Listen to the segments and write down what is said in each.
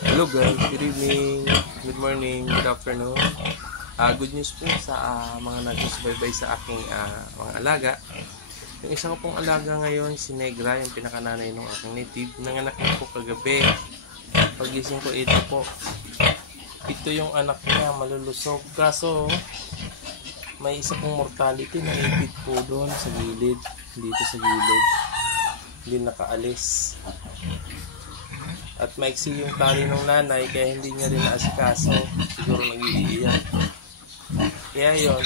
Hello guys, good evening, good morning, good afternoon. Good news po sa mga nagsusubaybay sa aking mga alaga. Yung isa ko pong alaga ngayon, si Negra, yung pinakananay ng aking native. Nanganak niya po kagabi. Pagising ko, ito po. Ito yung anak niya, malulusog. Kaso, may isa pong mortality na ipit po doon sa gilid. Dito sa gilid. Hindi nakaalis. At maiksi yung tali ng nanay kaya hindi niya rin naasikaso. Siguro nag-iiyak. Kaya yun,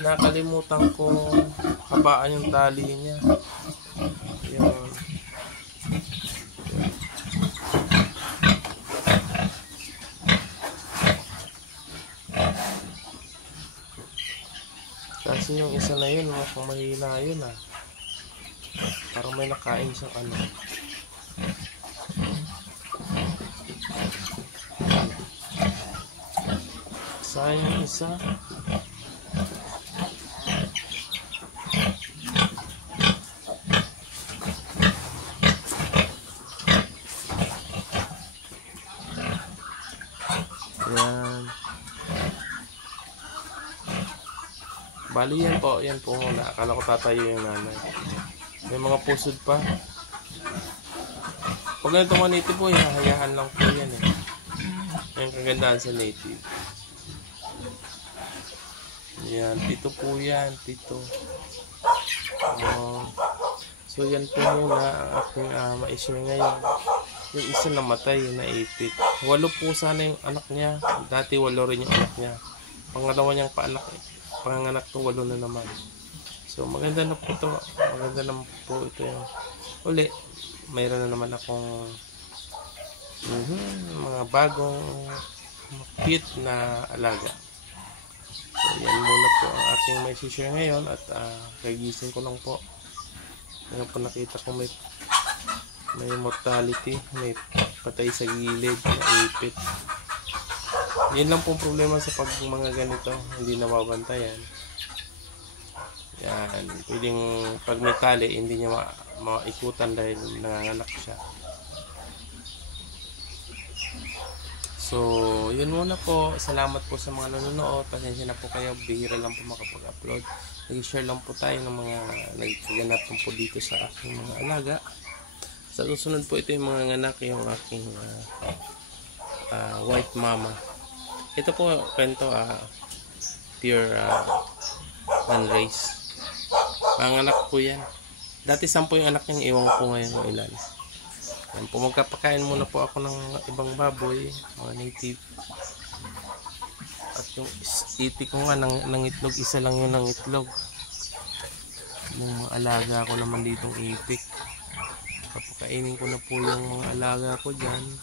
nakalimutan kong habaan yung tali niya. Yun. Kasi yung isa na yun, mukhang mahina yun Parang may nakain siyang ano. Sayang isa. Yan. Bali yan po muna. Akala ko tatayo yung nanay. May mga pusod pa. Pag ganito mga native po, hayaan lang po yan Yung kagandahan sa native. Yan, pito po yan, pito. So yan po muna ang aking ma-share ngayon. Yung isa namatay, yung naipit. 8 po sana yung anak niya. Dati 8 rin yung anak niya. Pangalawa niyang panganganak to 8 na naman. So maganda na po to. Maganda na po ito yung uli. Mayroon na naman akong mga bagong cute na alaga. So yan muna po ang aking may share ngayon. At kagising ko lang po. Ngayon po nakita ko may mortality. May patay sa gilid na ipit. Yun lang pong problema sa mga ganito, hindi nababantayan. Yan, pwedeng pag may tali, hindi niya maikutan dahil nanganganak siya. So, yun muna po. Salamat po sa mga nanonood. Pasensya na po kayo, bihira lang po makapag-upload. Nag-share lang po tayo ng mga nagkaganap po dito sa aking mga alaga. Sa susunod po, ito yung mga anak, yung aking white mama. Ito po, kwento, pure unraised. Panganak po yan. Dati 10 yung anak niya, iwan ko ngayon ng ilan. Yan po, magkapakain muna po ako ng ibang baboy, mga native. At yung iti ko nga ng itlog, isa lang yun ng itlog. Yung mga alaga ko naman ditong ipik. Kapakainin ko na po yung mga alaga ko dyan.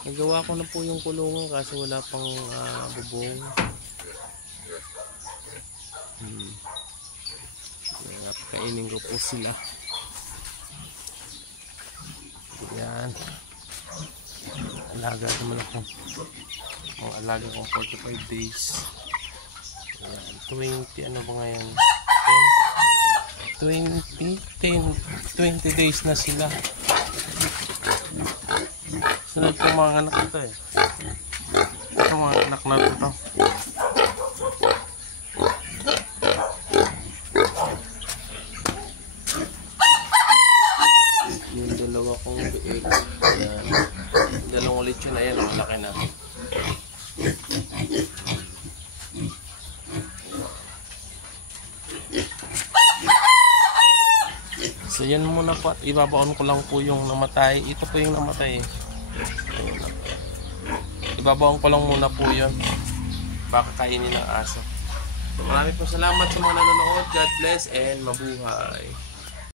Nagawa ko na po yung kulungan kasi wala pang bubong. Kainin ko po sila. Yan. Alaga naman ako. Ang alaga ko 45 days. Yan. 20 ano ba ngayon? 20 days na sila. Sunod po mga anak ito Ito mga anak na ito. Yung dalawa kong biik. Ayan. Dalawang ulit yun. Ayan, malaki na. So yan muna po. Ibabaon ko lang po yung namatay. Ito po yung namatay Ibabaon ko lang muna po yun. Baka kainin ng aso. Maraming po salamat sa mga nanonood. God bless and mabuhay.